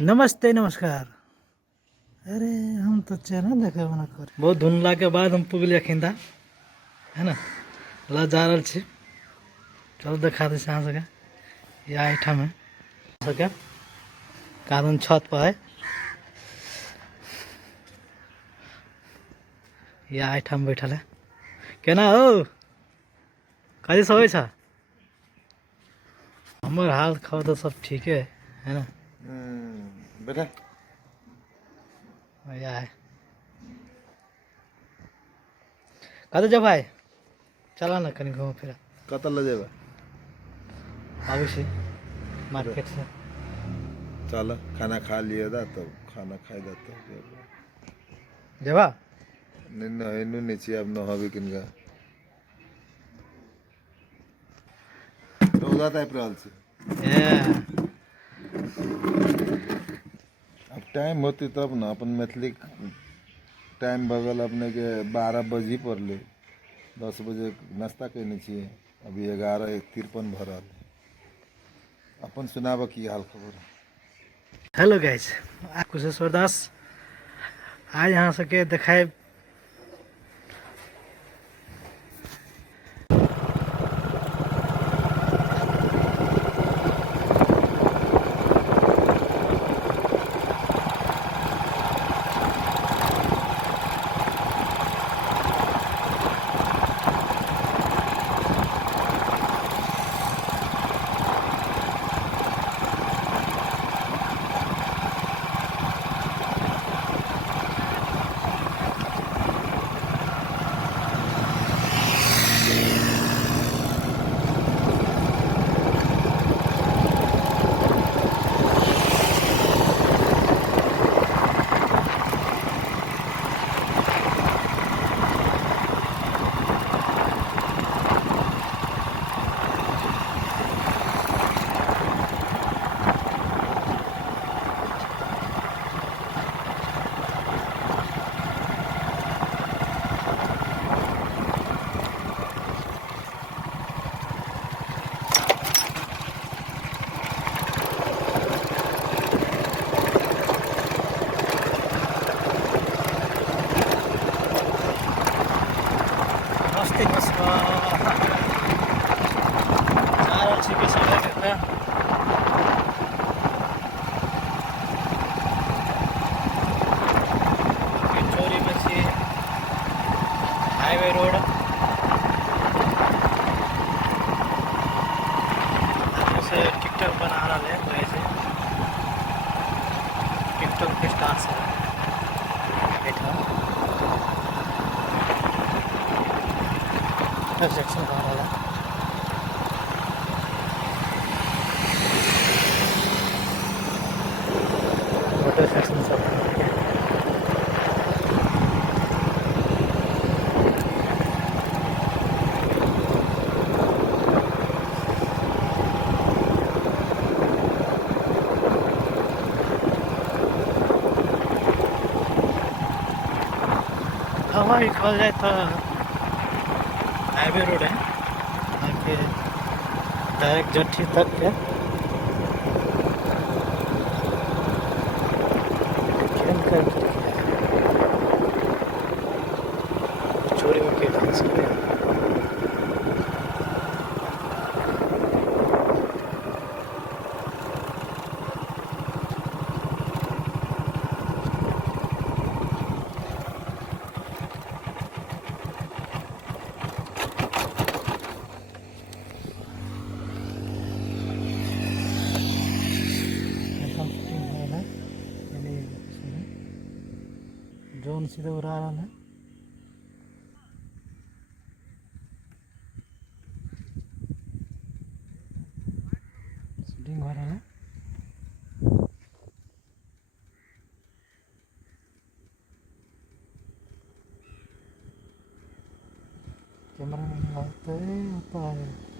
नमस्ते नमस्कार। अरे हम तो चेहरा देखा बना कर बहुत धुनला के बाद हम पुगलिया खिंदा है ना ला जा रहा छी। चलो दिखा दे यहाँ सके ये आइटम है सके कारण छत पर है ये आइटम बैठल है केना हो कहीं सोए छा हमार हाल खाओ तो सब ठीक है ना बेटा या है कदे जब भाई चला ना कहीं घूम फिर कतल ले जेबा अवश्य मार्केट से चल खाना खा लिए दा तो खाना खाई दा तो जबा निन्न हेनु निची अब न हबी किनगा रौदा टाइप रहल से अब टाइम होती तब ना अपन मैथिली टाइम बगल अपने के 12 बजे पड़ले 10 बजे नाश्ता कैने छिए अभी 11:53 भरल अपन सुनाब की हाल खबर हेलो गाइस कुशेश्वर दास आज यहाँ सके देखाए हाईवे रोड से टिकटॉक बना रहा है वैसे टिकटॉक के स्टार से सेक्शन बना रहा है फोटो सेक्शन सब हवाई खोल जाए तो हाईवे रोड है आके डायरेक्ट जट्ठी तक है चोरी में के डांस ड्रोन सीधे उड़ा रहा है शूटिंग हो रहा है कैमरा मैन होता है